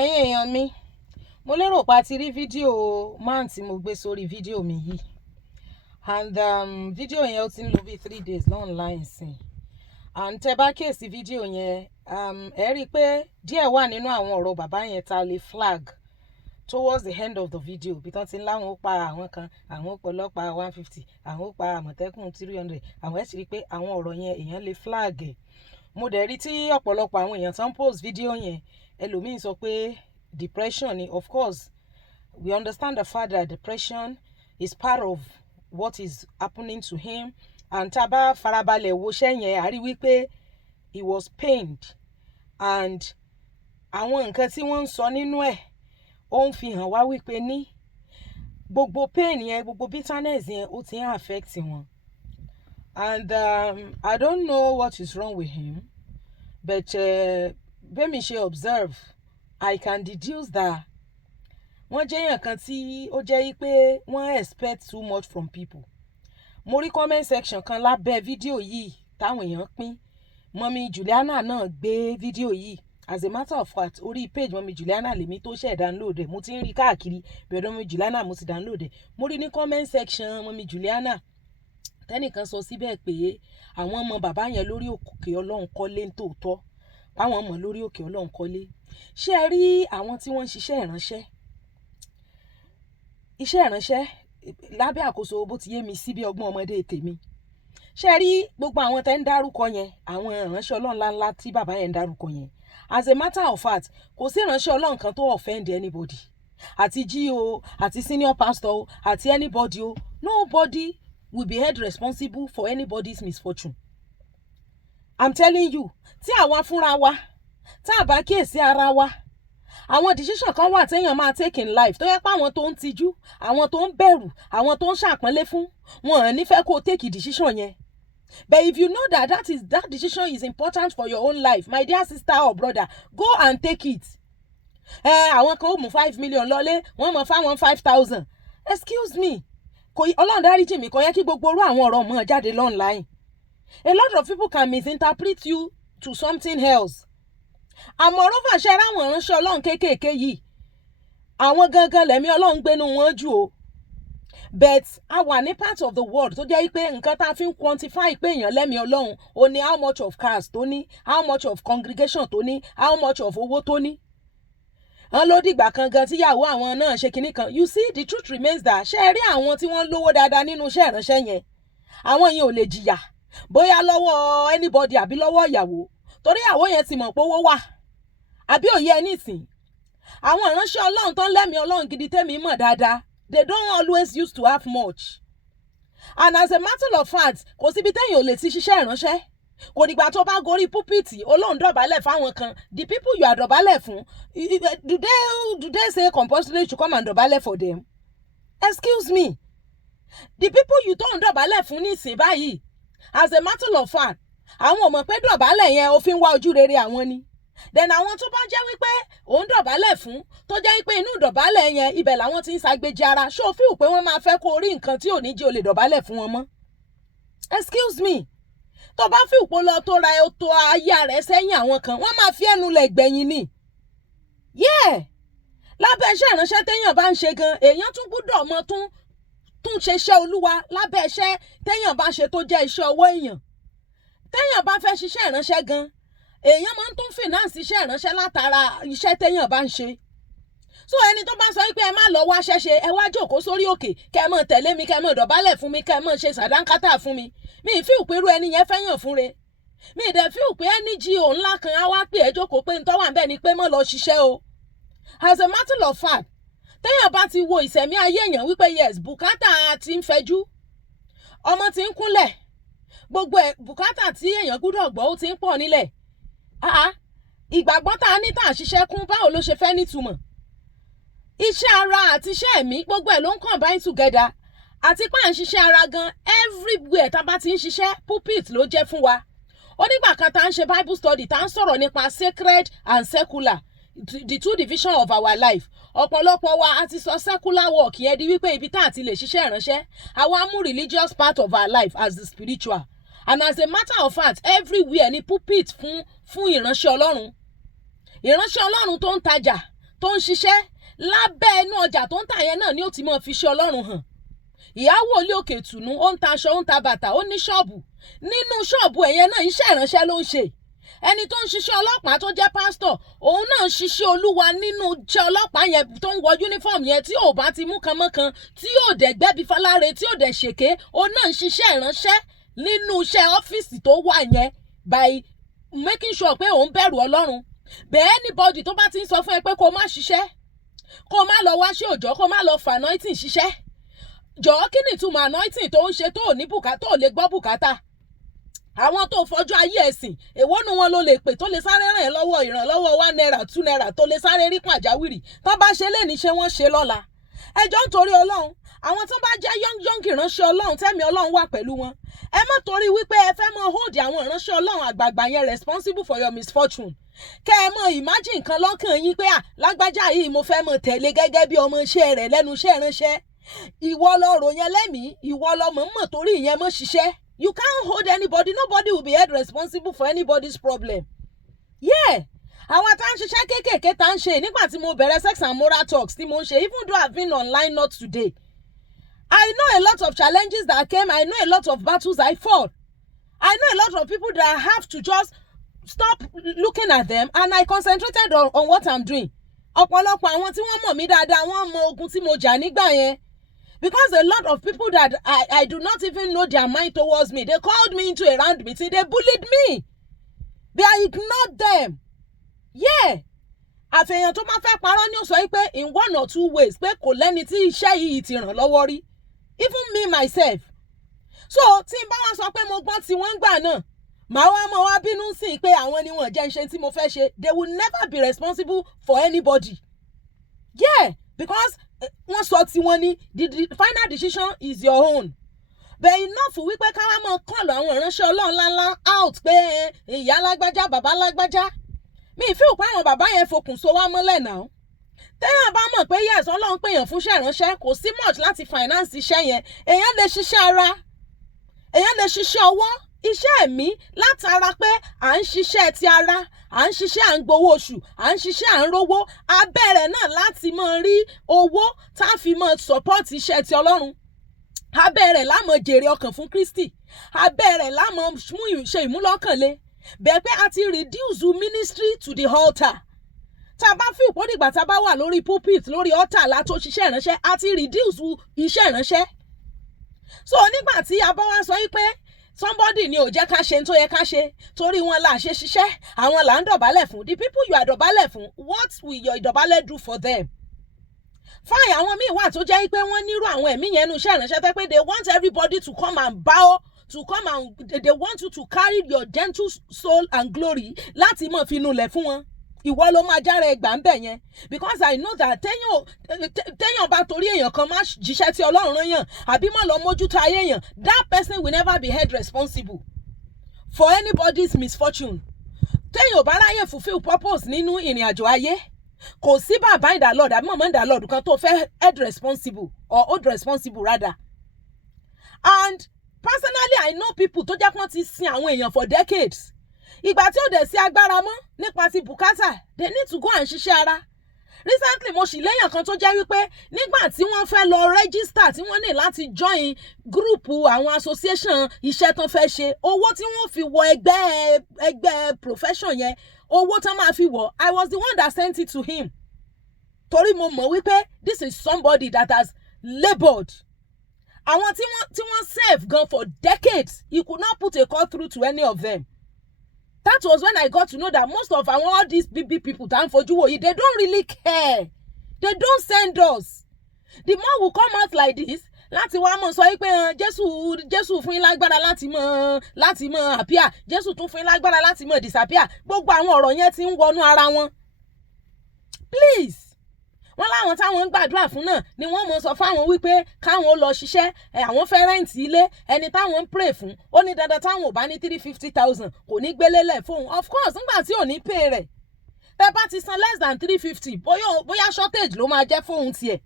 ẹ̀yin èèyàn mi mo lérò pa ti rí fídíò man tí mo gbé sórí fídíò mi yìí and fídíò yẹn ó ti ń lò bí 3 days online sìn and tẹ́ bá kíyèsí fídíò yẹn ẹ rí i pé díẹ̀ wà nínú àwọn ọ̀rọ̀ bàbá yẹn ta lè flag towards the end of the video bí tán ti ń láwọn ó pa àwọn kan àwọn ọlọ́pàá 150 àwọn ó pa àmọ̀tẹ́kùn 300 àwọn ẹ̀ sì rí i pé àwọn ọ̀rọ̀ yẹn èèyàn lè flag ẹ̀ mo dẹ̀ rí tí ọ̀pọ̀lọpọ̀ àwọn èèyàn tán post fídíò yẹn ẹlòmíín sọ pé depression ni. Of course we understand the fact that depression is part of what is happening to him and tá a bá farabalẹ̀ wo iṣẹ́ yẹn a rí wípé he was pained and àwọn nǹkan tí wọ́n ń sọ nínú ẹ̀ ó ń fi hàn wá wípé ní gbogbo pain yẹn gbogbo bitterness yẹn ó ti ń affect wọn and I don't know what is wrong with him but bẹ́ẹ̀mi ṣe observe I can deduce that wọ́n jẹ́ èèyàn kan tí ó jẹ́ pé wọ́n expect too much from people. Mo rí comment section kan lábẹ́ fídíò yìí táwọn èèyàn pín mọ́mí Juliana náà gbé fídíò yìí as a matter of fact orí page mọ́mí Juliana lèmi tó ṣẹ̀ download ẹ̀ mo ti ń rí káàkiri bí ọ̀dọ̀ mọ́mí Juliana mo ti download ẹ̀ mo rí ní comment section mọ́mí Juliana tẹ́nìkan sọ síbẹ̀ pé àwọn ọmọ bàbá yẹn lórí òkè Ọlọ́run kọ́lé nítòótọ́ báwọn ọmọ lórí òkè Ọlọ́run kọ́lé ṣé ẹ rí àwọn tí wọ́n ń ṣiṣẹ́ ìránṣẹ́ lábẹ́ àkóso bó ti yé mi sí bí ọgbọ́n ọmọdé tèmi ṣé ẹ rí gbogbo àwọn tẹ́ ń dárúkọ yẹn àwọn ìránṣẹ́ Ọlọ́run ńláńlá tí bàbá yẹn ń dárúkọ yẹn as a matter of fact kò sí ìránṣẹ́ Ọlọ́run kan tó offend anybody àti GO àti senior pastor àti anybody o nobody will be held responsible for anybody's misfortune. I'm telling you tí àwa fúnra wa tá a bá kíyèsí ara wa àwọn decision kan wà téèyàn máa take in life tó yẹ pé àwọn tó ń tijú àwọn tó ń bẹ̀rù àwọn tó ń ṣàpọ́nlé fún wọn ò ní fẹ́ kó take decision yẹn but if you know that that decision is important for your own life my dear sister or brother go and take it. Àwọn kan ó mú 5 million lọlé wọ́n mọ̀ fáwọn 5,000 excuse me kò Ọlọ́run dáríjì mi kò yẹ kí gbogbo orú àwọn ọ̀rọ̀ mọ́ jáde online. A lot of people can misinterpret you to something else. Moreover ṣe ráwọn ìránṣẹ́ Ọlọ́run kéékèèké yìí àwọn gangan lẹ̀mí Ọlọ́run gbénú wọn jù o but a wà ní part of the world tó jẹ́ pé nǹkan tá a fi ń quantify pé èèyàn lẹ́mí Ọlọ́run ó ní how much of cars tó ní how much of congregation tó ní how much of owó tó ní. Wọ́n ló dìgbà kan gan tíyàwó àwọn náà ṣe kinní kan. You see the truth remains that ṣé ẹ rí àwọn tí wọ́n lówó dáadáa nínú iṣẹ́ ìránṣẹ́ yẹn àwọn yẹn ò lè jìyà bóyá lọ́wọ́ anybody àbí lọ́wọ́ ìyàwó torí ìyàwó yẹn ti mọ̀ pé owó wà àbí òye ẹ nísìn. Àwọn ìránṣẹ́ Ọlọ́run tó ń lẹ́mìí Ọlọ́run gidi tẹ́mi mọ̀ dáadáa they don't always used to have much and as a matter of fact kò síbi téèyàn ò lè ti ṣiṣẹ́ ìránṣẹ́ kò dìgbà tó bá gorí púpìtì Ọlọ́run dọ̀bálẹ̀ fáwọn kan the people you are dọ̀bálẹ̀ fún do they say compulsory to come and dọ̀bálẹ̀ for them? Excuse me the people you tó ń dọ̀bálẹ̀ fún nísìn báyìí as a matter of fact àwọn ò mọ̀ pé dọ̀bálẹ̀ yẹn ó fi ń wá ojú rere àwọn ni then àwọn tó bá jẹ́ wípé òun dọ̀bálẹ̀ fún tó jẹ́ wípé inú dọ̀bálẹ̀ yẹn ibẹ̀ làwọn ti ń ṣàgbéjì ara ṣó fíù pé wọ́n máa fẹ́ kó rí nǹkan tí ò ní jẹ́ o lè dọ̀bálẹ̀ fún wọn mọ́. Excuse me tó bá fíù pé lọ tó ra ètò ayé rẹ̀ sẹ́yìn àwọn kan wọ́n máa fi ẹnu lẹ̀ gbẹ̀yìn ni. Lábẹ́ iṣẹ́ ìránṣẹ́ téèyàn bá ń ṣe gan èèyàn tún gbúdọ̀ mọ tún ṣe iṣẹ́ Olúwa lábẹ́ iṣẹ́ téèyàn bá ṣe tó jẹ́ iṣẹ́ ọwọ́ èèyàn. Téèyàn bá fẹ́ ṣiṣẹ́ ìránṣẹ́ gan èèyàn máa ń tún finance iṣẹ́ ìránṣẹ́ látara iṣẹ́ téèyàn bá ń ṣe. So ẹni tó bá sọ wípé ẹ má lọ wá ṣẹ́ṣe ẹ wá jókòó sórí òkè kẹ́ ẹ mọ̀ tẹ̀lé mi kẹ́ ẹ mọ̀ dọ̀bálẹ̀ fún mi kẹ́ ẹ mọ̀ ṣe sàdánkátà fún mi mi ì fíù pé irú ẹni yẹn fẹ́ yàn fún re mi ì dẹ̀ fíù pé ẹni GO ńlá kan á wá pè é jókòó pé ntọ́ wà bẹ́ẹ̀ ni pé mọ̀ lọ ṣiṣẹ́ o. As a matter of fact téèyàn bá ti wo ìsẹ̀mí ayé èèyàn wípé yes bùkátà ti ń fẹjú ọmọ ti ń kúnlẹ̀ gbogbo ẹ̀ bùkátà tí èèyàn gbúdọ̀ gbọ́ ó ti ń pọ̀ nílẹ̀ ìgbàgbọ́ tá a ní tá a ṣiṣẹ́ kún báwo ló ṣe fẹ́ nítumọ̀ iṣẹ́ ara àti iṣẹ́ ẹ̀mí gbogbo ẹ̀ ló ń combine together àti pé à ń ṣiṣẹ́ ara gan everywhere tá a bá ti ń ṣiṣẹ́ pulpit ló jẹ́ fún wa onígbà kan tá a ń ṣe Bible study tá a ń sọ̀rọ̀ nípa sacred and secular the two division of our life ọ̀pọ̀lọpọ̀ wa a ti sọ secular work yẹn di wípé ibi tá a ti lè ṣiṣẹ́ ìránṣẹ́ àwa mú religious part of our life as the spiritual and as a matter of fact everywhere ni pulpit fún ìránṣẹ́ Ọlọ́run tó ń tajà tó ń ṣiṣẹ́ lábẹ́ inú ọjà tó ń tà yẹn náà ni ó ti máa fi ṣe Ọlọ́run hàn. Ìyàwó ilé òkè ìtùnú, ó ń ta aṣọ, ó ń ta bàtà, ó ní ṣọ́ọ̀bù. Nínú ṣọ́ọ̀bù ẹ̀yẹn náà iṣẹ́ ìránṣẹ́ ló ń ṣe. Ẹni tó ń ṣiṣẹ́ ọlọ́pàá tó jẹ́ pásítọ̀, òun náà ń ṣiṣẹ́ Olúwa nínú iṣẹ́ ọlọ́pàá yẹn tó ń wọ uniform yẹn, tí ò bá ti mú kan mọ́ kan, tí yóò dẹ̀ gbẹ́bí faláre, tí yóò dẹ̀ ṣèké, òun náà ń ṣiṣẹ́ ìránṣẹ́ nínú iṣẹ́ ọ́fíìsì tó wà yẹn by making sure pé òun bẹ̀rù Ọlọ́run. Bẹ́ẹ̀ anybody tó bá ti ń sọ fún ẹ pé kó má ṣiṣẹ́, kó má lọ wá sí òjò, kó má lọ fa anointing ṣiṣẹ́. Jọ̀ọ́ kí ni ìtumọ̀ anointing tó ń ṣe tó ní bùkátà, tó lè gbọ́ bùkátà? Àwọn tó fọjú ayé ẹ̀sìn, èwo nu wọn ló lè pè tó lè sáré ràn ẹ́ lọ́wọ́ ìrànlọ́wọ́ 1 naira 2 naira tó lè sáré rí pàjáwìrì tó bá ṣe léni ṣé wọ́n ṣe lọ́la. Ẹjọ́ ń torí Ọlọ́run, àwọn tó bá jẹ́ young ìránṣẹ́ Ọlọ́run tẹ́mi Ọlọ́run wà pẹ̀lú wọn, ẹ má torí wípé ẹ fẹ́ mọ hold àwọn ìránṣẹ́ Ọlọ́run àgbààgbà yẹn responsible for your misfortune. Kẹ́ ẹ mọ imagine nǹkan lọ́kàn yín pé lágbájá yìí mo fẹ́ mọ tẹ̀lé gẹ́gẹ́ bí ọmọ iṣẹ́ rẹ̀ lẹ́nu iṣẹ́ ìránṣẹ́. Ìwọ lọ rò yẹn lẹ́mìí, ìwọ lọ mọ̀ torí ìyẹn mọ̀ ṣiṣẹ́. You can't hold anybody. Nobody will be held responsible for anybody's problem. Yeah. Àwọn tá ń ṣiṣẹ́ kéékèèké tá ń ṣe nígbà tí mo bẹ̀rẹ̀ sex and moral talks tí mo ń ṣe, even though I've been online not today. I know a lot of challenges that came. I know a lot of battles I fought. I know a lot of people that I have to just stop looking at them and I concentrated on what I'm doing. Ọ̀pọ̀lọpọ̀ àwọn tí wọ́n mọ̀ mí dáadáa, wọ́n mọ ogun tí mo jà nígbà yẹn. Because a lot of people that I do not even know their mind towards me, they called me into a round meeting, they bullied me. I ignored them. Yeah. Àfihàn tó máa fẹ́ parọ́ ní ó sọ pé in 1 or 2 ways pé kò lẹ́ni tí iṣẹ́ yìí ti ràn lọ́wọ́ rí. Even me myself. So tí n bá wá sọ pé mo gbọ́n tí wọ́n ń gbà náà, màá wá bínú sí pé àwọn ni wọ́n jẹ́ ń ṣe tí mo fẹ́ ṣe. They will never be responsible for anybody. Yeah. Because wọ́n sọ tí wọ́n ní the final decision is your own. But enough wípé ká wá mọ̀ kọ́ọ̀lù àwọn ìránṣẹ́ Ọlọ́run ńláńlá out pé ìyá lágbájá, bàbá lágbájá. Mi ì feel pé àwọn bàbá yẹn fokùn so wá mọ́lẹ̀ náà. Téèyàn bá mọ̀ pé yes Ọlọ́run pèèyàn fún iṣẹ́ ìránṣẹ́, kò sí much láti finance iṣẹ́ yẹn. Èèyàn lè ṣiṣẹ́ ara, èèyàn lè ṣiṣẹ́ ọwọ́, iṣẹ́ ẹ̀mí látara pé à ń ṣiṣẹ́ ti ara, à ń ṣiṣẹ́ à ń gbowó oṣù, à ń ṣiṣẹ́ à ń rówó, abẹ́rẹ́ náà láti máa rí owó tá a fi máa support iṣẹ́ ti Ọlọ́run. Abẹ́rẹ́ la máa jèrè ọkàn fún Kristi, abẹ́rẹ́ la máa ṣe ìmúlọ́kànlé. Bẹ́ẹ̀ pé a ti reduce ministry to the altar. Tá a bá fi ìpò dìgbà tá a bá wà lórí pulpit lórí altar látó ṣiṣẹ́ ìránṣẹ́, a ti reduce iṣẹ́ ìránṣẹ́. So nígbà tí a bá wá sọ pé somebody ni ò jẹ́ ká ṣe tó yẹ ká ṣe torí wọn là ṣe ṣiṣẹ́, àwọn là ń dọ̀bálẹ̀ fún. The people you are dọ̀bálẹ̀ fún, what will your ìdọ̀bálẹ̀ do for them? Fine, àwọn míì wà tó jẹ́ pé wọ́n nírú àwọn ẹ̀mí yẹn nínú iṣẹ́ ìránṣẹ́ tẹ́ pé they want everybody to come and bow, to come and they want you to carry your gentle soul and glory láti mọ̀ fi nulẹ̀ fún wọn. Ìwọ ló máa jára ẹgbà ń bẹ̀ yẹn. Because I know that téèyàn bá torí èèyàn kan má jíṣẹ́ tí Ọlọ́run rán yàn àbí má lọ mójútó ayé èèyàn, that person will never be held responsible for anybody's misfortune. Téèyàn bá ráyè fulfill purpose nínú ìrìn àjò ayé, kò sí bàbá in the Lord àbí màmá in the Lord kan tó fẹ́ held responsible or hold responsible rather. And personally, I know people tó jẹ́ pọ́n ti sin àwọn èèyàn for decades. Ìgbà tí ó dẹ̀ sí agbára mọ́ nípa ti bùkátà, they need to go and ṣiṣẹ́ ara. Recently, mo sì léèyàn kan tó jẹ́ wípé nígbà tí wọ́n fẹ́ lọ register tí wọ́n ní láti join group àwọn association iṣẹ́ tán fẹ́ ṣe, owó tí wọ́n fi wọ ẹgbẹ́ profession yẹn, owó tán máa fi wọ̀, I was the one that sent it to him. Torí mo mọ̀ wípé this is somebody that has laboured. Àwọn tí wọ́n serve gan for decades, he could not put a call through to any of them. That was when I got to know that most of all these big people that fojú wò yìí, they don't really care. They don't send us. The more we come out like this, láti wá mọ̀ sọ pé Jésù fún yín lágbára láti mọ̀ appear, Jésù tún fún yín lágbára láti mọ̀ disappear. Gbogbo àwọn ọ̀rọ̀ yẹn ti ń wọnú ara wọn. Please. Wọ́n láwọn táwọn ń gbàdúrà fún náà ni wọ́n mọ̀ sọ fáwọn wípé káwọn lọ ṣiṣẹ́, àwọn fẹ́ rẹ́ǹtì ilé, ẹni táwọn ń pray fún, ó ní dandan táwọn ò bá ní 350,000 kò ní gbélélẹ̀ fóun. Of course, nígbà tí ò ní pay rẹ̀. Tẹ́ bá ti san less than 350, bóyá shortage ló máa jẹ́ fóun tiẹ̀.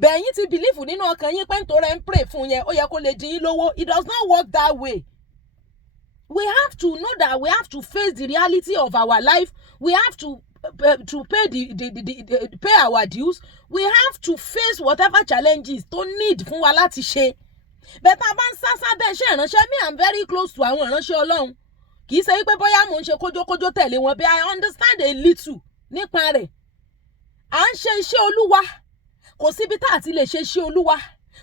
Bẹ̀yìn ti believe nínú ọkàn yín pé nítorí ẹ ń pray fún yẹn, ó yẹ kó lè dín yín lówó. It does not work that way. We have to know that we have to face the reality of our life. We have to pay our dues, we have to face whatever challenges tó need fún wa láti ṣe. Bẹ́ẹ̀ tá a bá ń sásá bẹ́ẹ̀ ṣe ìránṣẹ́, me I'm very close to àwọn ìránṣẹ́ Ọlọ́run. Kì í ṣe wípé bóyá mò ń ṣe kójókójó tẹ̀lé wọn, bí I understand a little nípa rẹ̀. À ń ṣe iṣẹ́ Olúwa. Kò síbi tá a ti lè ṣe iṣẹ́ Olúwa.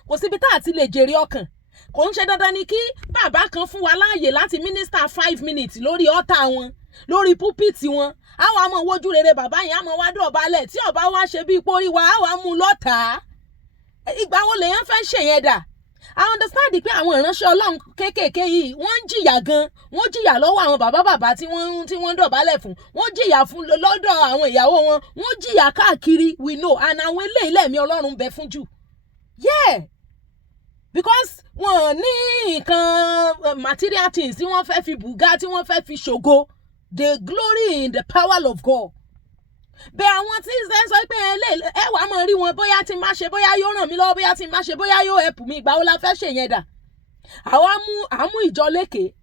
Kò síbi tá a ti lè jèrè ọkàn. Kò ń ṣe dandan ni kí bàbá kan fún wa láàyè láti minister 5 minutes lórí altar wọn, lórí pulpit wọn. Àwa máa wojú rere bàbá yẹn, a máa wá dọ̀bálẹ̀. Tí ọba wa ṣe bí ipò orí wa, àwa mú lọ́tà. Ìgbà wo lèèyàn fẹ́ ṣe yẹn dà? I understand pé àwọn ìránṣẹ́ Ọlọ́run kéékèèké yìí wọ́n ń jìyà gan. Wọ́n jìyà lọ́wọ́ àwọn bàbá tí wọ́n dọ̀bálẹ̀ fún. Wọ́n jìyà fún lọ́dọ̀ àwọn ìyàwó wọn. Wọ́n jìyà káàkiri, we know. And àwọn eléyìí lẹ̀mí Ọlọ́run bẹ fún jù. Yeah. Because wọ́n ní nǹkan material things tí wọ́n fẹ́ fi bùgá, tí wọ́n fẹ́ fi ṣògo. They glory in the power of God. Bẹ́ẹ̀ àwọn tí ń sọ pé ẹ wàá mọ̀ rí wọn bóyá tí n bá ṣe bóyá yóò ràn mí lọ́wọ́, bóyá tí n bá ṣe bóyá yóò help mi, ìgbà wo la fẹ́ ṣe yẹn dà? Àwa mú ìjọ lékè.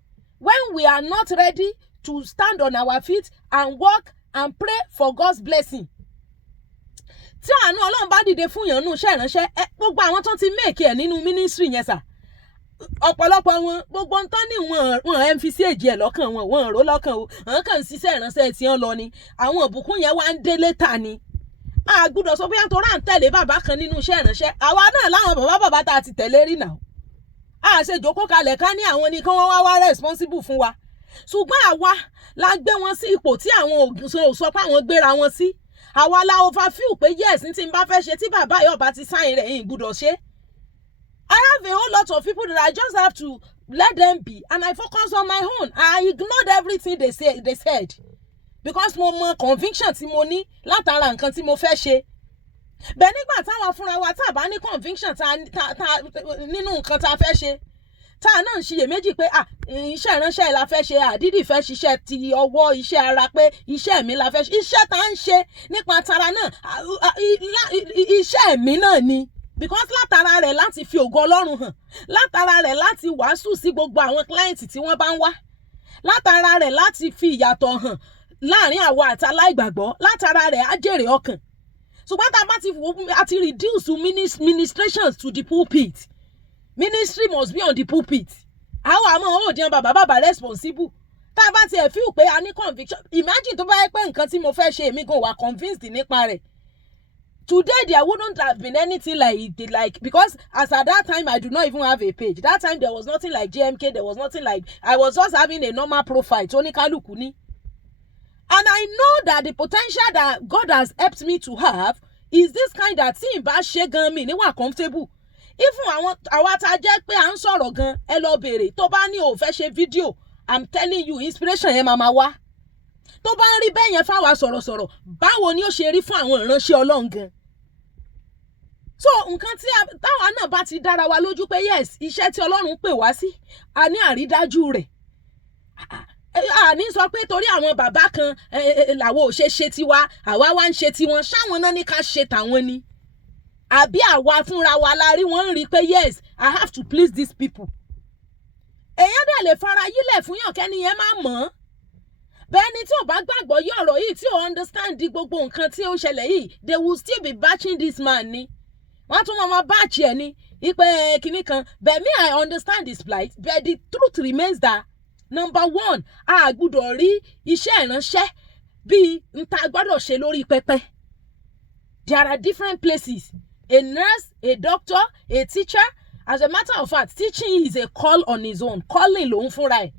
When we are not ready to stand on our feet and walk and pray for God's blessing. Tí àánú Ọlọ́run bá dìde fún yàn nù iṣẹ́ ìránṣẹ́, gbogbo àwọn tó ti make ẹ̀ nínú ministry yẹn sà. Ọ̀pọ̀lọpọ̀ wọn gbogbo ń tán ní wọn emphasize ẹ̀ lọ́kàn wọn rò lọ́kàn o. Àwọn kan ṣiṣẹ́ ìránṣẹ́ tí wọ́n lọ ni. Àwọn ìbùkún yẹn wá ń dé later ni. A gbọ́dọ̀ sọ bóyá tó rà ń tẹ̀lé bàbá kan nínú iṣẹ́ ìránṣẹ́. Àwa náà láwọn bàbá tá a ti tẹ̀lé rí náà. A ṣe jókòó kalẹ̀ ká ní àwọn ni kí wọ́n wá responsible fún wa. Ṣùgbọ́n àwa la gbé wọn sí ipò tí àwọn ò sọ pé àwọn gbéra wọn sí. Àwa la overfeel pé yes tí n bá fẹ́ ṣe tí bàbá yóò bá ti sáyìn rẹ̀ yìí gbọ́dọ̀ ṣe. I have a whole lot of people that I just have to let them be, and I focus on my own. I ignored everything they said because mo mọ conviction tí mo ní látara nǹkan tí mo fẹ́ ṣe. Bẹ́ẹ̀ nígbà táwa fúnra wa tá a bá ní conviction nínú nǹkan tá a fẹ́ ṣe, tá a náà ń ṣiyèméjì pé iṣẹ́ ìránṣẹ́ la fẹ́ ṣe, àdídì fẹ́ ṣiṣẹ́ ti ọwọ́, iṣẹ́ ara, pé iṣẹ́ mi la fẹ́ ṣe, iṣẹ́ tá a ń ṣe nípa tara náà iṣẹ́ mi náà ni. Because látara rẹ̀ láti fi ògo Ọlọ́run hàn, látara rẹ̀ láti wàásù sí gbogbo àwọn client tí wọ́n bá ń wá, látara rẹ̀ láti fi ìyàtọ̀ hàn láàrin àwa àti aláìgbàgbọ́, látara rẹ̀ á jèrè ọkàn. Ṣùgbọ́n tá a bá ti reduce ministrations to the pulpit, ministry must be on the pulpit. Àwọn àmọ́ òdiàn bàbá responsible. Tá a bá tiẹ̀ feel pé a ní conviction, imagine tó bá yẹ pé nǹkan tí mo fẹ́ ṣe èmi gan wà convinced nípa rẹ̀. Today there wouldn't have been anything like because as at that time I do not even have a page. That time there was nothing like JMK, there was nothing like, I was just having a normal profile. Tony Kalukuni. And I know that the potential that God has helped me to have is this kind that thing bá ṣe gan mi níwà comfortable. Even àwa tá jẹ́ pé à ń sọ̀rọ̀ gan, ẹ lọ bèrè tó bá ní ó fẹ́ ṣe video, I'm telling you inspiration yẹn máa wá. Tó bá ń rí bẹ́ẹ̀ yẹn fáwa sọ̀rọ̀sọ̀rọ̀, báwo ni ó ṣe rí fún àwọn ìránṣẹ́ Ọlọ́run gan? So nǹkan tí táwa náà bá ti dára wa lójú pé yes iṣẹ́ tí Ọlọ́run pè wá sí, a ní àrídájú rẹ̀. A ní sọ pé torí àwọn bàbá kan làwọn ò ṣe tiwa, àwa wá ń ṣe tiwọn, ṣáwọn náà ní ká ṣe tàwọn ni. Àbí àwa fúnra wa la rí wọ́n rí pé yes I have to please these people. Èèyàn dẹ̀ lè fara yílẹ̀ fún yàn kẹ́ni yẹn má mọ̀. Bẹ́ẹ̀ ni tí ò bá gbàgbọ́ yí ọ̀rọ̀ yìí, tí ò understand gbogbo nǹkan tí ó ṣẹlẹ̀ yìí, they will still be bashing this man ni. Wọ́n tún máa báàchì ẹ̀ ní ipe kìíní kan. But me, I understand this plight, but the truth remains that number one, a gbọ́dọ̀ rí iṣẹ́ ìránṣẹ́ bí n ta gbọ́dọ̀ ṣe lórí pẹpẹ. There are different places. A nurse, a doctor, a teacher. As a matter of fact, teaching is a call on its own. Calling lòun fúnra ẹ̀.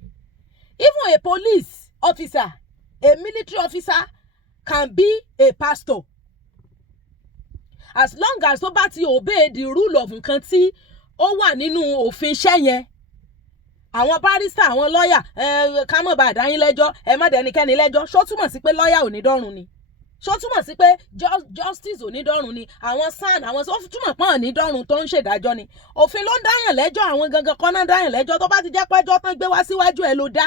Even a police officer, a military officer can be a pastor. As long as tó bá ti obey the rule of nǹkan tí ó wà nínú òfin iṣẹ́ yẹn. Àwọn barrister, àwọn lawyer, ká má bá dá yín lẹ́jọ́, ẹ má dẹnikẹ́ni lẹ́jọ́. Ṣó túmọ̀ sí pé lawyer ò ní dọ́run ni? Ṣó túmọ̀ sí pé justice ò ní dọ́run ni? Àwọn SAN, àwọn tó túmọ̀ pọ́n ní dọ́run tó ń ṣèdájọ́ ni. Òfin ló ń dáyàn lẹ́jọ́, àwọn gangan kan náà dáyàn lẹ́jọ́. Tó bá ti jẹ́ pẹ́jọ́ tán gbé wá síwájú ẹ ló dá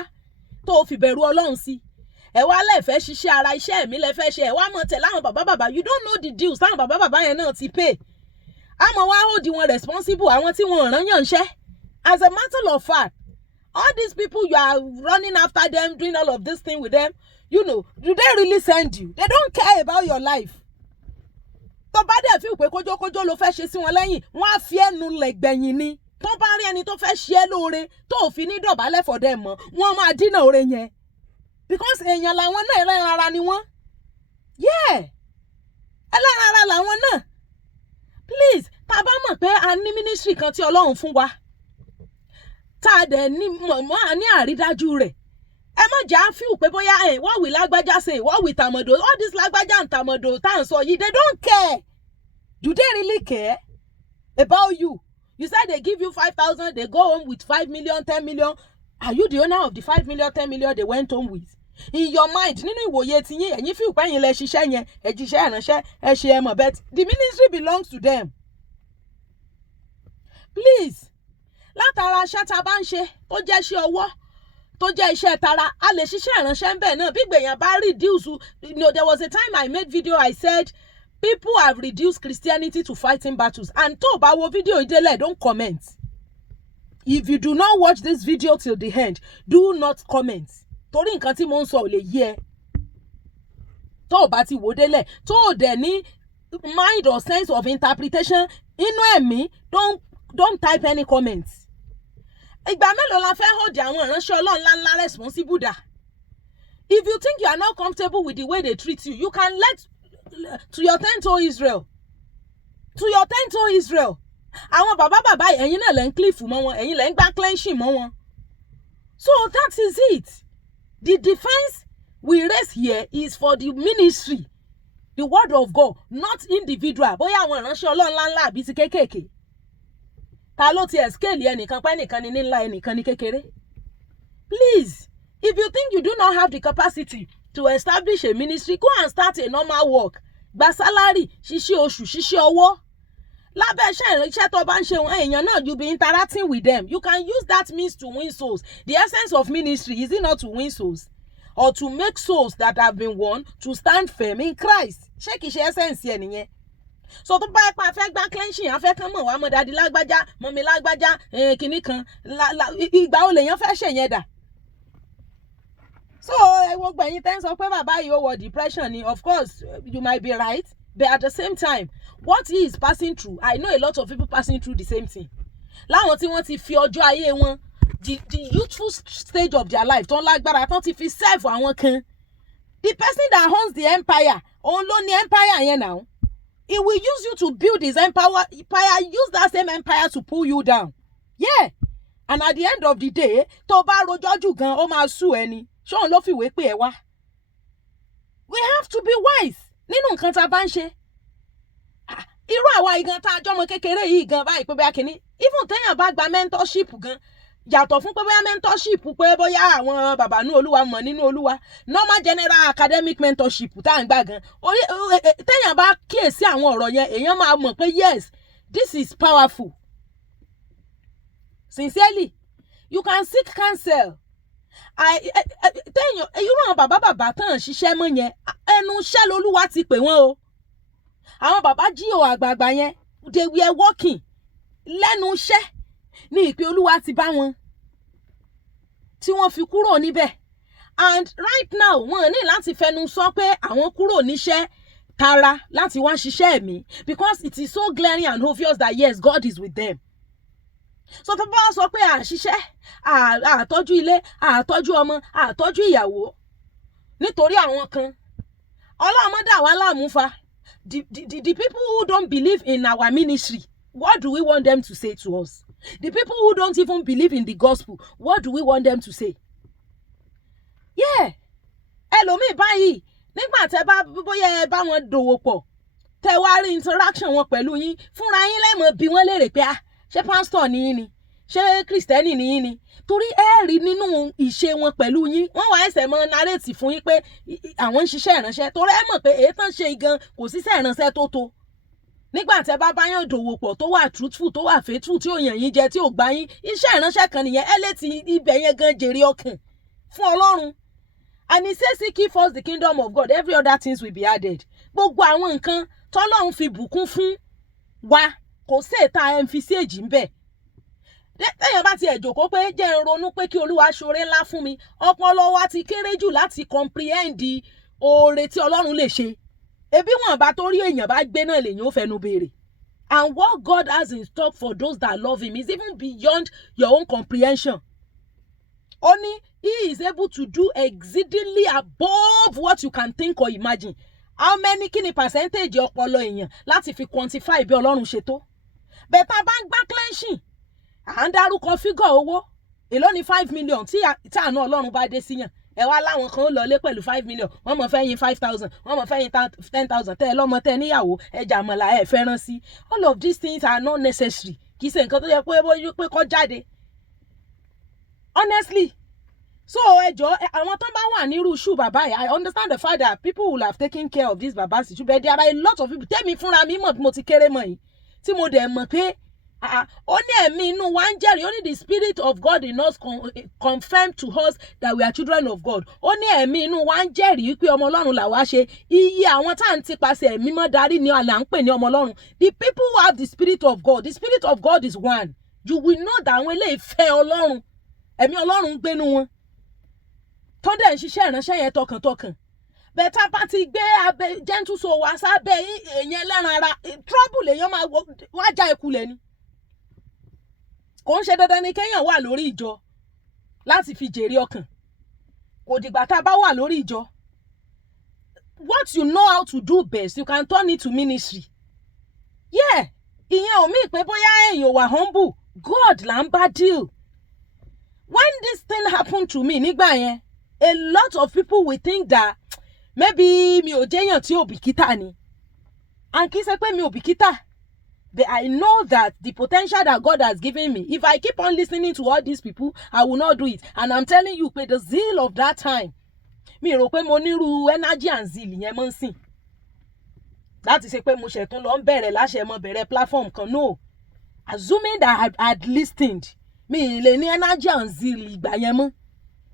tó fi bẹ̀rù Ọlọ́run sí. Ẹ wá lẹ́fẹ̀ẹ́ ṣiṣẹ́ ara iṣẹ́ mi lẹ́fẹ́ ṣe, ẹ wá mọ̀ tẹ̀lé àwọn bàbá. You don't know the deals táwọn bàbá yẹn náà ti pay. Àmọ́ wá hold wọn responsible, àwọn tí wọ́n rán yàn ṣẹ́. As a matter of fact, All these people you are running after them, doing all of this thing with them, you know, do they really send you? They don't care about your life. Tó bá dẹ̀ fi pé kójókójó ló fẹ́ ṣe sí wọn lẹ́yìn, wọ́n á fi ẹnu lẹ̀gbẹ̀yìn ni. Tó bá rí ẹni tó fẹ́ ṣe é lóore, tó fi ní dọ̀bálẹ̀ for them mọ́, wọ́n máa dínà oore yẹn. Because èèyàn làwọn náà ẹlẹ́ran ara ni wọ́n. Yeah. Ẹlẹ́ran ara làwọn náà. Please, tá bá mọ̀ pé a ní ministry kan tí Ọlọ́run fún wa. Tá dẹ̀ ní mọ̀ ní àrídájú rẹ̀. Ẹ má jà feel pé bóyá what will lágbájá say, what will tàmọ̀dò, all this lágbájá and tàmọ̀dò tá ń sọ yìí, they don't care. Do they really care about you? You said they give you 5,000, they go home with 5 million, 10 million. Are you the owner of the 5 million, 10 million they went home with? In your mind, nínú ìwòye ti yín, ẹ̀yin feel pé ẹ̀yin lẹ ṣiṣẹ́ yẹn, ẹ jíṣẹ́ ìránṣẹ́, ẹ ṣe ẹ mọ̀, but the ministry belongs to them. Please, látara iṣẹ́ tá bá ń ṣe, tó jẹ́ iṣẹ́ ọwọ́, tó jẹ́ iṣẹ́ tara, a lè ṣiṣẹ́ ìránṣẹ́ ń bẹ̀ náà. Bí gbèyàn bá reduce, you know, there was a time I made video, I said, people have reduced Christianity to fighting battles. And tó bá wo video ìdélẹ̀, don't comment. If you do not watch this video till the end, do not comment. Torí nǹkan tí mo ń sọ ò lè yé ẹ. Tó bá ti wo délẹ̀, tó dẹ̀ ní mind or sense of interpretation, inú ẹ̀mí, don't type any comments. Ìgbà mélòó la fẹ́ hold àwọn ìránṣẹ́ Ọlọ́run ńláńlá responsible dà? If you think you are not comfortable with the way they treat you, you can let to your tent, O Israel. To your tent, O Israel. Àwọn bàbá ẹ̀yin náà lẹ́ ń cliff mọ́ wọn, ẹ̀yin lẹ́ ń gbá clenching mọ́ wọn. So that is it. The defense we raise here is for the ministry, the word of God, not individual. Bóyá àwọn ìránṣẹ́ Ọlọ́run ńláńlá àbí ti kékèké. Ta ló ti scale ẹnìkan pé ẹnìkan ni ńlá ẹnìkan ni kékeré? Please, if you think you do not have the capacity to establish a ministry, go and start a normal work. Gba salary, ṣiṣẹ́ oṣù, ṣiṣẹ́ ọwọ́. Lábẹ́ iṣẹ́ ìránṣẹ́ tó bá ń ṣe wọn èèyàn náà, you be interacting with them. You can use that means to win souls. The essence of ministry is it not to win souls or to make souls that have been won to stand firm in Christ? Ṣé kìí ṣe essence yẹn nìyẹn? So tó bá pa fẹ́ gbá clenching, afẹ́ kan mọ̀ wá mọ̀ dadi lágbájá, mọ̀mí lágbájá, kìíní kan, ìgbà ó lèèyàn fẹ́ ṣe yẹn dà. So wo gbẹ̀yìn tẹ́ ń sọ pé bàbá yìí ó wọ depression ni, of course you might be right, but at the same time, what he is passing through, I know a lot of people passing through the same thing. Láwọn tí wọ́n ti fi ọjọ́ ayé wọn, the youthful stage of their life, tó ń lágbára, tó ti fi serve àwọn kan. The person that owns the empire, òun ló ní empire yẹn now. He will use you to build his empire, use that same empire to pull you down. Yeah. And at the end of the day, tó bá rojọ́ jù gan, ó máa sú ẹni. Ṣé òun ló fi ìwé pè ẹ́ wá? We have to be wise nínú nǹkan tá a bá ń ṣe. Irú àwa ìgan tá a jọmọ kékeré yìí gan báyìí pé bóyá kìíní. Even téèyàn bá gba mentorship gan, yàtọ̀ fún pé bóyá mentorship pé bóyá àwọn bàbá nínú Olúwa mọ̀ nínú Olúwa, normal general academic mentorship tá à ń gbà gan. Téèyàn bá kíyèsí àwọn ọ̀rọ̀ yẹn, èèyàn máa mọ̀ pé yes, this is powerful. Sincerely, you can seek counsel. Téèyàn irú àwọn bàbá tán ṣiṣẹ́ mọ́ yẹn, ẹnu iṣẹ́ l'Olúwa ti pè wọ́n o. Àwọn bàbá jíò àgbààgbà yẹn, they were working lẹ́nu iṣẹ́ ní ìpè Olúwa ti bá wọn tí wọ́n fi kúrò níbẹ̀. And right now, wọ́n ní láti fẹnu sọ pé àwọn kúrò níṣẹ́ tara láti wá ṣiṣẹ́ ẹ̀mí, because it is so glaring and obvious that yes, God is with them. So tó bá sọ pé àṣìṣe, àtọ́jú ilé, àtọ́jú ọmọ, àtọ́jú ìyàwó nítorí àwọn kan, Ọlọ́run dá wa láàmú fa. The people who don't believe in our ministry, what do we want them to say to us? The people who don't even believe in the gospel, what do we want them to say? Yeah. Ẹlòmíì báyìí, nígbà tẹ́ bá bóyá ẹ bá wọn dòwò pọ̀, tẹ́ wá rí interaction wọn pẹ̀lú yín, fúnra yín lẹ mọ̀ bí wọ́n léèrè pé ṣé pastor ni yín ni, ṣé Kristẹni ni yín ni, torí ẹ rí nínú ìṣe wọn pẹ̀lú yín, wọ́n wá ẹsẹ̀ mọ́ narrate fún yín pé àwọn ń ṣiṣẹ́ ìránṣẹ́, torí ẹ mọ̀ pé èyí tán ṣe gan kò síṣẹ́ ìránṣẹ́ tó tó. Nígbà tẹ́ bá báyàn dòwò pọ̀ tó wà truthful, tó wà faithful, tí ò yàn yín jẹ, tí ò gbà yín, iṣẹ́ ìránṣẹ́ kan nìyẹn, ẹ lè ti ibẹ̀ yẹn gan jèrè ọkàn fún Ọlọ́run. And he says, seek ye first the kingdom of God, every other things will be added. Gbogbo àwọn nǹkan tọ́lọ́run fi bùkún fún wa, kò sí èta emphasage ń bẹ̀. téèyàn bá ti ẹ̀ jókòó pé jẹ́ ń ronú pé kí Olúwa ṣoore ńlá fún mi, ọpọlọ wa ti kéré jù láti comprehend oore tí Ọlọ́run lè ṣe. Ebi wọn bá torí èèyàn bá gbé náà lèyàn ó fẹnu béèrè. And what God has in stock for those that love him is even beyond your own comprehension. Only he is able to do exceedingly above what you can think or imagine. How many kí ni percentage ọpọlọ èèyàn láti fi quantify bí Ọlọ́run ṣe tó? Bẹ́ẹ̀ bá ń gbá clenching, à ń dárúkọ figure owó, èló ni 5 million tí àánú Ọlọ́run bá dé síyàn. Ẹ wá láwọn kan ó lọlé pẹ̀lú 5 million, wọ́n mọ̀ fẹ́ yín 5,000, wọ́n mọ̀ fẹ́ yín 10,000, tẹ́ ẹ lọ́mọ tẹ́ ẹ níyàwó, ẹ jàmọ̀lá ẹ fẹ́ràn sí. All of these things are not necessary. Kì í ṣe nǹkan tó yẹ pé kó jáde. Honestly. So ẹjọ́ àwọn tó bá wà nírú shoe bàbá yìí, I understand the fact that people will have taken care of this baba's issue, but there are a lot of people tẹ́mi fúnra mi mọ̀ bí mo ti kéré mọ̀ yìí tí mo dẹ̀ mọ̀ pé ó ní ẹ̀mí inú wa ń jẹ́rìí, only the spirit of God in us confirm to us that we are children of God. Ó ní ẹ̀mí inú wa ń jẹ́rìí pé ọmọ Ọlọ́run là wá ṣe. Iye àwọn tá à ń tipasẹ̀ ẹ̀mí mọ́ darí ni àlà ń pè ní ọmọ Ọlọ́run. The people who have the spirit of God, the spirit of God is one. You will know that àwọn eléyìí fẹ́ Ọlọ́run, ẹ̀mí Ọlọ́run ń gbénu wọn. Tó dẹ̀ ń ṣiṣẹ́ ìránṣẹ́ yẹn tọkàntọkàn. Bẹ́ẹ̀ bá ti gbé abẹ gentle soul wá sábẹ́ èèyàn ẹlẹ́ran ara, trouble èèyàn máa wá já ekulẹ̀ ni. Kò ń ṣe dandan ni kéèyàn wà lórí ìjọ láti fi jèrè ọkàn. Kò dìgbà tá a bá wà lórí ìjọ. What you know how to do best, you can turn it to ministry. Yeah, ìyẹn ò mí pé bóyá èèyàn wà humble. God là ń bá deal. When this thing happened to me nígbà yẹn, a lot of people will think that maybe mi ò jẹ́yàn tí ò bìkítà ni. And kì í ṣe pé mi ò bìkítà. But I know that the potential that God has given me, if I keep on listening to all these people, I will not do it. And I'm telling you, pé the zeal of that time, mi rò pé mo nírú energy and zeal yẹn mọ́ ń sìn. Láti ṣe pé mo ṣẹ̀tún lọ ń bẹ̀rẹ̀ láṣẹ mọ́ bẹ̀rẹ̀ platform kan. No. Assuming that I had listened, mi lè ní energy and zeal ìgbà yẹn mọ́.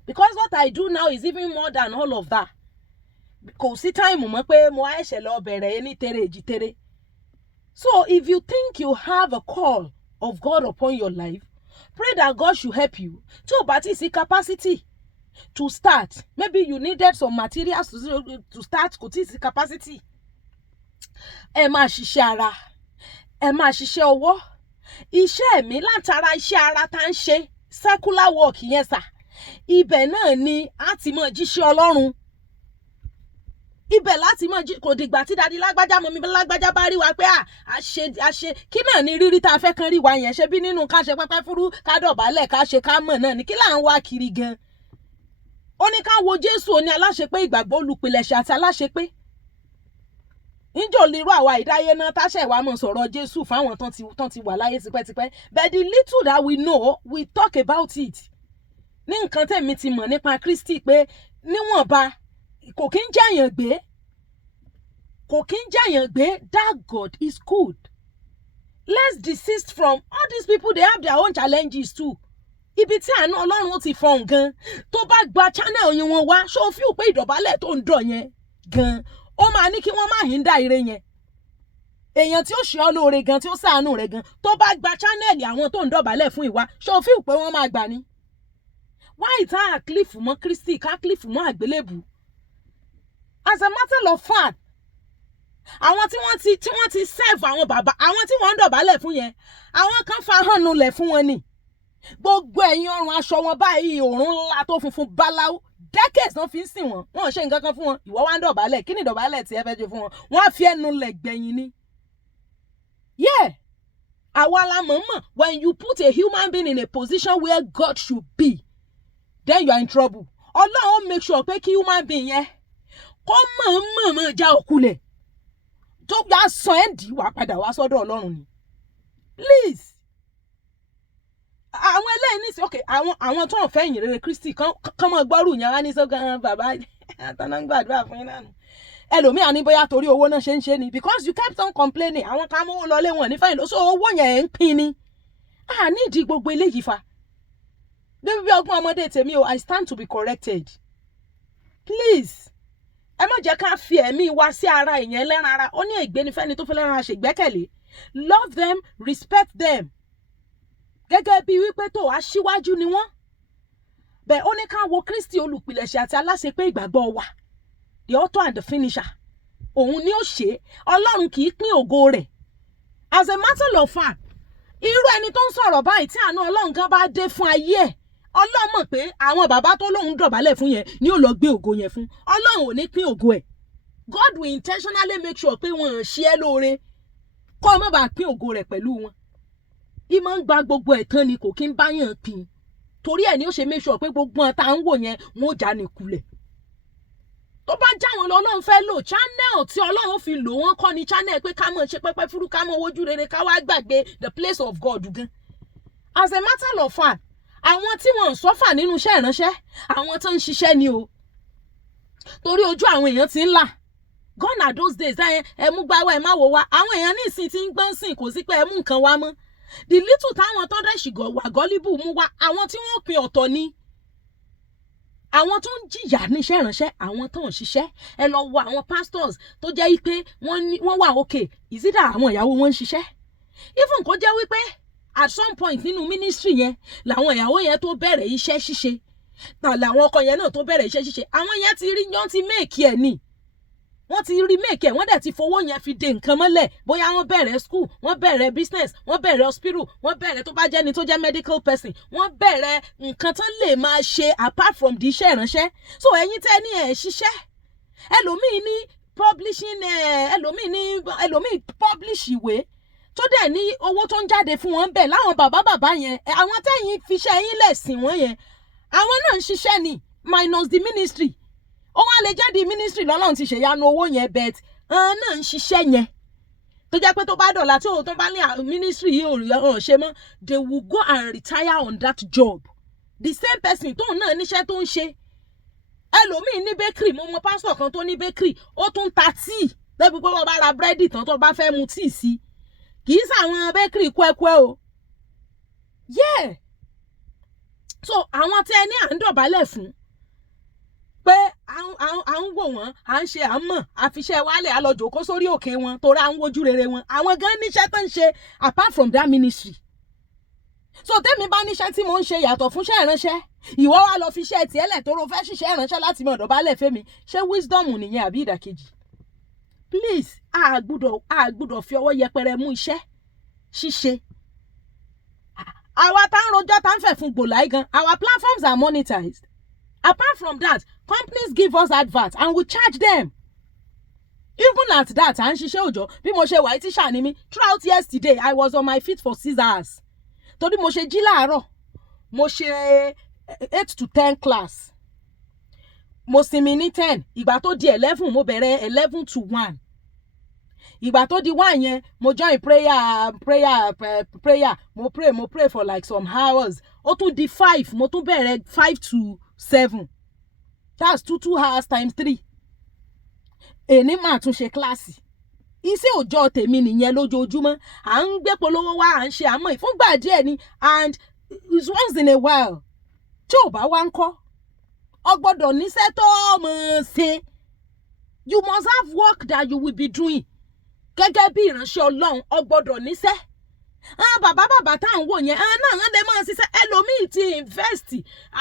Because what I do now is even more than all of that. Kò sí time mọ́ pé mo àìṣẹ̀ lọ bẹ̀rẹ̀ ẹni tẹ́rẹ̀ èjì tẹ́rẹ̀. So if you think you have a call of God upon your life, pray that God should help you. Tí o bá ti sí capacity to start, maybe you needed some materials to start, kò tí sí capacity. Ẹ máa ṣiṣẹ́ ara, ẹ máa ṣiṣẹ́ ọwọ́. Iṣẹ́ mi látara iṣẹ́ ara tá ń ṣe, secular work yẹn sà. Ibẹ̀ náà ni a ti mọ̀ jíṣẹ́ Ọlọ́run. Ibẹ̀ láti mọ̀ kò dìgbà tí dadi lágbájá mọ̀ mi lágbájá bá rí wa pé àṣe kí náà ni rírí tá a fẹ́ kán rí wa yẹn, ṣe bí nínú ká ṣe pẹ́pẹ́ fúrú ká dọ̀bálẹ̀ ká ṣe ká mọ̀ náà ni kí là ń wá kiri gan. Ó ní ká wo Jésù, ó ní aláṣepé ìgbàgbọ́ olùpilẹ̀ṣẹ̀ àti aláṣepé. Níjọ́ lérò àwa ìdáyé náà táṣẹ̀ wa mọ̀ sọ̀rọ̀ Jésù fáwọn tán ti wà láyé tipẹ́tipẹ́. But the little that we know, we talk about it. Ní nǹkan tẹ̀mí ti mọ̀ nípa Kristi pé níwọ̀nba kò kí ń jẹ́yàn gbé. Kò kí ń jẹ́yàn gbé. That God is good. Let's desist from all these people. They have their own challenges too. Ibi tí àánú Ọlọ́run ti fọ̀n gan. Tó bá gba channel yẹn wọn wá, ṣó fi pé ìdọ̀bálẹ̀ tó ń dọ̀ yẹn gan. Ó máa ní kí wọ́n má hìndà ire yẹn. Èèyàn tí ó ṣe ọ́ lóore gan, tí ó ṣàánú rẹ̀ gan, tó bá gba channel àwọn tó ń dọ̀bálẹ̀ fún ìwà, ṣó fi pé wọ́n máa gbà ni. Why tá a cliff mọ́ Kristi, ká cliff mọ́ àgbélébù? As a matter of fact, àwọn tí wọ́n ti serve àwọn bàbá, àwọn tí wọ́n ń dọ̀bálẹ̀ fún yẹn, àwọn kan fa hàn nulẹ̀ fún wọn ni. Gbogbo ẹ̀yin ọrùn aṣọ wọn báyìí òórùn ńlá tó funfun báláú, decades náà fi ń sìn wọn. Wọ́n ṣe nǹkan kan fún wọn, ìwọ wá ń dọ̀bálẹ̀, kí ni ìdọ̀bálẹ̀ tí ẹ fẹ́ ṣe fún wọn? Wọ́n á fi ẹnu lẹ̀ gbẹ̀yìn ni. Yeah. Àwa la mọ̀, when you put a human being in a position where God should be, then you are in trouble. Ọlọ́run make sure pé kí human being yẹn kó mọ̀ já òkulẹ̀. Tó bá sọ ẹ́ dì wá padà wá sọ́dọ̀ Ọlọ́run ni. Please. Àwọn eléyìí ní sí, okay, àwọn tó ń fẹ́ ìyìn rere Kristi kan mọ́ gbọ́rù yẹn wá ní sọ́gán bàbá àtàná ń gbàdúrà fún yín náà nù. Ẹlòmíà ní bóyá torí owó náà ṣe ń ṣe ni, because you kept on complaining. Àwọn kan mú lọlé wọn nífẹ̀ẹ́ ìlú, so owó yẹn ń pín ni. Nídìí gbogbo eléyìí fa. Bí ọgbọ́n ọmọdé tèmi o, I stand to be corrected. Please. Ẹ má jẹ́ ká fi ẹ̀mí wa sí ara ìyẹn lẹ́ran ara. Ó ní ègbé ni fẹ́ni tó fẹ́ lẹ́ran ara ṣègbẹ́kẹ̀lé. Love them, respect them. gẹ́gẹ́ bí wípé tó aṣíwájú ni wọ́n bẹ́ẹ̀ ó ní ká wo Kristi olùpilẹ̀ṣẹ̀ àti aláṣepé ìgbàgbọ́ wa, the author and the finisher. Òun ni ó ṣe, Ọlọ́run kì í pín ògo rẹ̀. As a matter of fact, irú ẹni tó ń sọ̀rọ̀ báyìí tí àánú Ọlọ́run kan bá dé fún ayé ẹ̀, Ọlọ́run mọ̀ pé àwọn bàbá tó lóun dọ̀bálẹ̀ fún yẹn ni ó lọ gbé ògo yẹn fún. Ọlọ́run ò ní pín ògo ẹ̀. God will intentionally make sure pé wọ́n ṣe é lóore kó má bàa pín ògo rẹ̀ pẹ̀lú wọn. Ìmọ̀ ń gba gbogbo ẹ̀tàn ni kò kí ń báyàn pín. Torí ẹ̀ ni ó ṣe make sure pé gbogbo wọn tá ń wò yẹn wọn ò já ní kulẹ̀. Tó bá já wọn lọ Ọlọ́run fẹ́ lò channel tí Ọlọ́run fi lò wọ́n kọ́ ni channel pé ká mọ̀ ṣe pẹ́pẹ́ fúrú ká mọ̀ wojú rere ká wá gbàgbé the place of God gan. As a matter of fact, àwọn tí wọ́n ń sọ́fà nínú iṣẹ́ ìránṣẹ́, àwọn tó ń ṣiṣẹ́ ni o. Torí ojú àwọn èèyàn ti ń là. Gone are those days ẹ mú gbáwá ẹ má wò wá. Àwọn èèyàn ní ìsìn tí ń gbọ́n sìn kò sí pé ẹ mú nǹkan wá mọ́. The little táwọn tó dẹ̀ ṣìgọ̀ wà gọ́líbù mú wá, àwọn tí wọ́n pin ọ̀tọ̀ ni. Àwọn tó ń jìyà níṣẹ́ ìránṣẹ́, àwọn tó ń ṣiṣẹ́. Ẹ lọ wo àwọn pastors tó jẹ́ pé wọ́n wà okay, is it that àwọn ìyàwó wọn ń ṣiṣẹ́? Even kó jẹ́ wípé at some point nínú ministry yẹn làwọn ìyàwó yẹn tó bẹ̀rẹ̀ iṣẹ́ ṣíṣe. Làwọn ọkọ yẹn náà tó bẹ̀rẹ̀ iṣẹ́ ṣíṣe. Àwọn yẹn ti rí yán ti make ẹ̀ ni. Wọ́n ti rí make ẹ̀, wọ́n dẹ̀ ti fowó yẹn fi de nǹkan mọ́lẹ̀. Bóyá wọ́n bẹ̀rẹ̀ school, wọ́n bẹ̀rẹ̀ business, wọ́n bẹ̀rẹ̀ hospital, wọ́n bẹ̀rẹ̀ tó bá jẹ́ ni tó jẹ́ medical person, wọ́n bẹ̀rẹ̀ nǹkan tán lè máa ṣe apart from the iṣẹ́ ìránṣẹ́. So ẹ̀yin tẹ́ ní ẹ̀ ṣiṣẹ́. Ẹlòmíì ní publishing, ẹlòmíì publish ìwé tó dẹ̀ ní owó tó ń jáde fún wọn bẹ́ẹ̀ láwọn bàbá yẹn. Àwọn tẹ́yìn fiṣẹ́ yín lẹ̀ sìn wọ́n yẹn. Àwọn náà ń ṣiṣẹ́ ni minus the ministry. Ó wá lè jáde ministry lọ́lọ́run ti ṣèyanu owó yẹn bet náà ń ṣiṣẹ́ yẹn tó jẹ́ pé tó bá dọ̀la tí tó bá ní ministry yìí ò ṣe mọ́, they will go and retire on that job. The same person tóun náà níṣẹ́ tó ń ṣe. Ẹlòmíì ní bakery, mo mọ pastor kan tó ní bakery, ó tún ta tíì lẹ́bi pé wọ́n bá ra búrẹ́dì tán tó bá fẹ́ mu tíì sí. Kì í sàwọn bakery kwẹ́kwẹ́ o. Yeah. So àwọn tí ẹni à ń dọ̀bálẹ̀ fún pé à ń wò wọ́n, à ń ṣe à ń mọ̀, àfiṣẹ́ wálẹ̀ á lọ jókòó sórí òkè wọn torí à ń wojú rere wọn. Àwọn gan níṣẹ́ tó ń ṣe apart from that ministry. So tẹ́mi bá níṣẹ́ tí mo ń ṣe yàtọ̀ fún iṣẹ́ ìránṣẹ́, ìwọ wá lọ fi iṣẹ́ tiẹ̀ lẹ̀ tó ro fẹ́ ṣiṣẹ́ ìránṣẹ́ láti mọ̀ dọ̀bálẹ̀ fẹ́mi. Ṣé wisdom nìyẹn àbí ìdàkejì? Please, a gbọ́dọ̀ fi ọwọ́ yẹpẹrẹ mú iṣẹ́ ṣíṣe. Àwa tá ń rojọ́ tá ń fẹ̀ fún gbòláì gan, our platforms are monetized. Apart from that, companies give us adverts and we charge them. Even at that, à ń ṣiṣẹ́ òjò. Bí mo ṣe wà tíṣà ni mí, throughout yesterday, I was on my feet for 6 hours. Torí mo ṣe jí láàárọ̀, mo ṣe 8 to 10 class. Mo sinmi ní 10, ìgbà tó di 11, mo bẹ̀rẹ̀ 11 to 1. Ìgbà tó di 1 yẹn, mo join prayer. Mo pray for like some hours. Ó tún di 5, mo tún bẹ̀rẹ̀ 5 to 7. That's 2 hours times 3. Èní máa tún ṣe kíláàsì. Iṣẹ́ òjọ́ tèmi nìyẹn lójoojúmọ́. À ń gbé polówó wá, à ń ṣe àmọ́ ìfúngbà díẹ̀ ni, and it's once in a while. Tí ò bá wá ń kọ́, o gbọ́dọ̀ níṣẹ́ tó mọ̀ ṣe. You must have work that you will be doing. Gẹ́gẹ́ bí ìránṣẹ́ Ọlọ́run, o gbọ́dọ̀ níṣẹ́. Bàbá tá à ń wò yẹn, náà wọ́n lè máa ṣiṣẹ́. Ẹlòmíì ti invest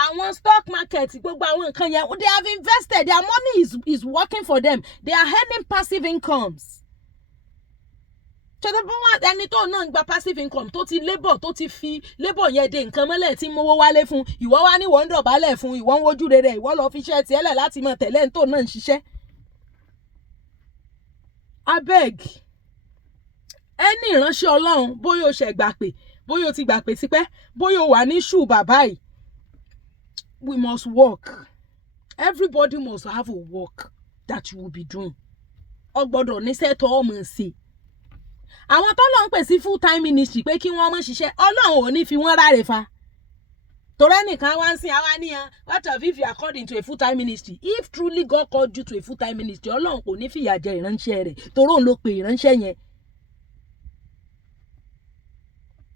àwọn stock market, gbogbo àwọn nǹkan yẹn. They have invested, their money is working for them. They are earning passive incomes. Ṣé bá ẹni tó náà gba passive income tó ti labour, tó ti fi labour yẹn de nǹkan mọ́lẹ̀ tí mowó wálé fún, ìwọ wá ní wọ́n ń dọ̀bálẹ̀ fún, ìwọ ń wojú rere, ìwọ lọ fi iṣẹ́ tiẹ̀ lẹ̀ láti mọ̀ tẹ̀lé tó náà ń ṣiṣẹ́. Abeg, ẹni ìránṣẹ́ Ọlọ́run, bóyá o ṣẹ̀ gbà pé, bóyá o ti gbà pé tipẹ́, bóyá o wà ní ṣù bàbá yìí, we must work. Everybody must have a work that you will be doing. O gbọ́dọ̀ níṣẹ́ tó mọ̀ ṣe. Àwọn tó lọ ń pè sí full time ministry pé kí wọ́n mọ̀ ṣiṣẹ́, Ọlọ́run ò ní fi wọ́n ráre fa. Torí ẹnìkan wá ń sìn àwa níyan, what if you are called into a full time ministry? If truly God called you to a full time ministry, Ọlọ́run kò ní fìyà jẹ ìránṣẹ́ rẹ̀ torí òun ló pe ìránṣẹ́ yẹn.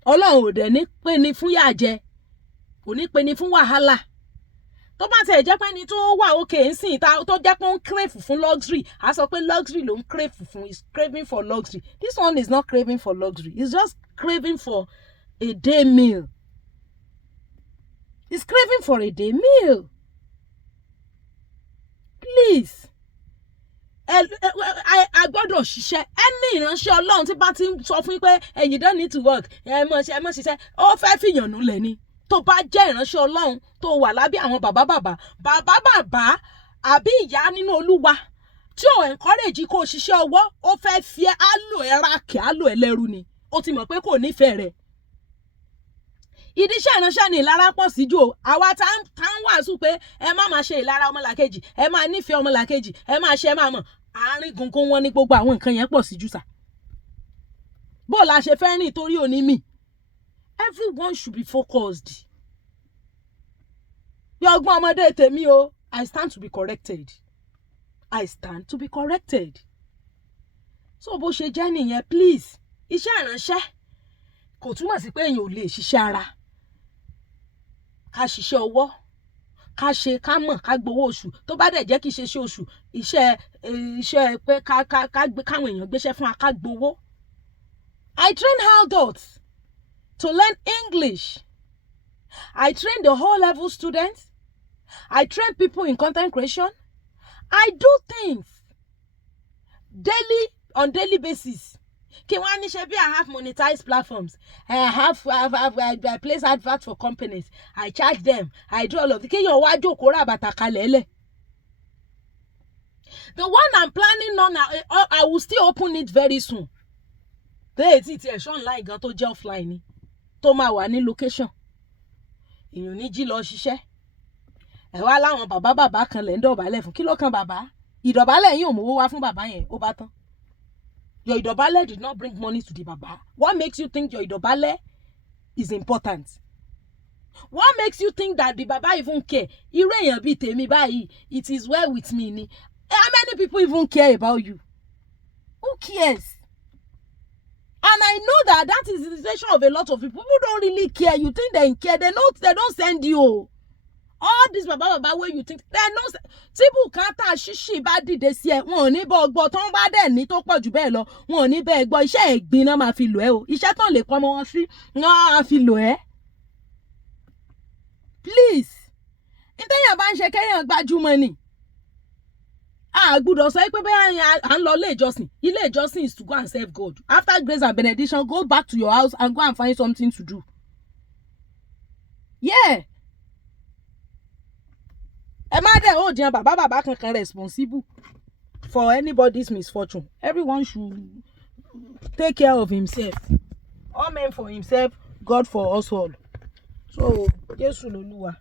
Ọlọ́run ò dẹ̀ ní pè ní fún yà jẹ, kò ní pè ní fún wàhálà. Tó bá tẹ̀ jẹ́ pé ẹni tó wà òkè ń sìn tó jẹ́ pé ó ń crave fún luxury, a sọ pé luxury ló ń crave fún, is craving for luxury. This one is not craving for luxury, it's just craving for a day meal. is craving for a day meal. Please. I gbọ́dọ̀ ṣiṣẹ́. Ẹni ìránṣẹ́ Ọlọ́run tí bá ti ń sọ fún yín pé you don't need to work, ẹ mọ̀ ṣiṣẹ́, ó fẹ́ fìyànnú lẹ̀ ni. Tó bá jẹ́ ìránṣẹ́ Ọlọ́run tó wà lábẹ́ àwọn bàbá àbí ìyá nínú Olúwa tí ò encourage kó ṣiṣẹ́ ọwọ́, ó fẹ́ fi á lò ẹ́ rákè, á lò ẹ́ lẹ́rú ni. Ó ti mọ̀ pé kò nífẹ̀ẹ́ rẹ̀. Ìdíṣẹ́ ìránṣẹ́ ni ìlara pọ̀ sí jù o. Àwa tá ń wàásù pé ẹ má máa ṣe ìlara ọmọlàkejì, ẹ máa nífẹ̀ẹ́ ọmọlàkejì, ẹ máa ṣe, ẹ máa mọ̀. Àárín gungun wọn ní gbogbo àwọn nǹkan yẹn pọ̀ sí jù sà. Bó la ṣe fẹ́ rìn torí òní mi. Everyone should be focused. Bí ọgbọ́n ọmọdé tèmi o, I stand to be corrected. I stand to be corrected. So bó ṣe jẹ́ nìyẹn, please. Iṣẹ́ ìránṣẹ́ kò túmọ̀ sí pé èèyàn ò lè ṣiṣẹ́ ara. Ká ṣiṣẹ́ ọwọ́, ká ṣe, ká mọ̀, ká gbowó oṣù. Tó bá dẹ̀ jẹ́ kí ṣe oṣù, iṣẹ́ pé káwọn èèyàn gbéṣẹ́ fún wa, ká gbowó. I train adults to learn English. I train the whole level students. I train people in content creation. I do things on daily basis. Kí wọ́n ní ṣe bí I have monetized platforms. I place adverts for companies. I charge them. I do all of it. Kí yóò wá jókòó rà bàtà kalẹ̀ lẹ̀. The one I'm planning on, I will still open it very soon. Tí ẹ̀ṣọ́ online gan tó jẹ́ offline ni. Tó máa wà ní location. Èèyàn ní jí lọ ṣiṣẹ́. Ẹ wá láwọn bàbá kan lẹ̀ ń dọ̀bálẹ̀ fún. Kí ló kan bàbá? Ìdọ̀bálẹ̀ yín ò mówó wá fún bàbá yẹn, ó bá tán. Your ìdọ̀bálẹ̀ did not bring money to the baba. What makes you think your ìdọ̀bálẹ̀ is important? What makes you think that the baba even care? Irú èèyàn bíi tèmi báyìí, it is well with me ni. How many people even care about you? Who cares? And I know that is the situation of a lot of people. People don't really care. You think they care. They don't send you. All this baba where you think they know. Tí bùkátà ṣíṣì bá dìde sí ẹ, wọn ò ní bọ́ gbọ́. Tán bá dẹ̀ ní tó pọ̀ jù bẹ́ẹ̀ lọ, wọn ò ní bẹ́ẹ̀ gbọ́. Iṣẹ́ ẹ̀gbin náà máa fi lò ẹ́ o. Iṣẹ́ tán lè kọ́ ọmọ wọn sí, wọ́n á fi lò ẹ́. Please. Ìtẹ̀yàn bá ń ṣe kéèyàn gbajúmọ̀ ni. A gbọ́dọ̀ sọ pé bẹ́ẹ̀ à ń lọ ilé ìjọsìn. Ilé ìjọsìn is to go and serve God. After grace and benediction, go back to your house and go and find something to do. Yeah. Ẹ má dẹ̀ ó jẹun bàbá kankan responsible for anybody's misfortune. Everyone should take care of himself. All men for himself, God for us all. So, Jésù lolúwa.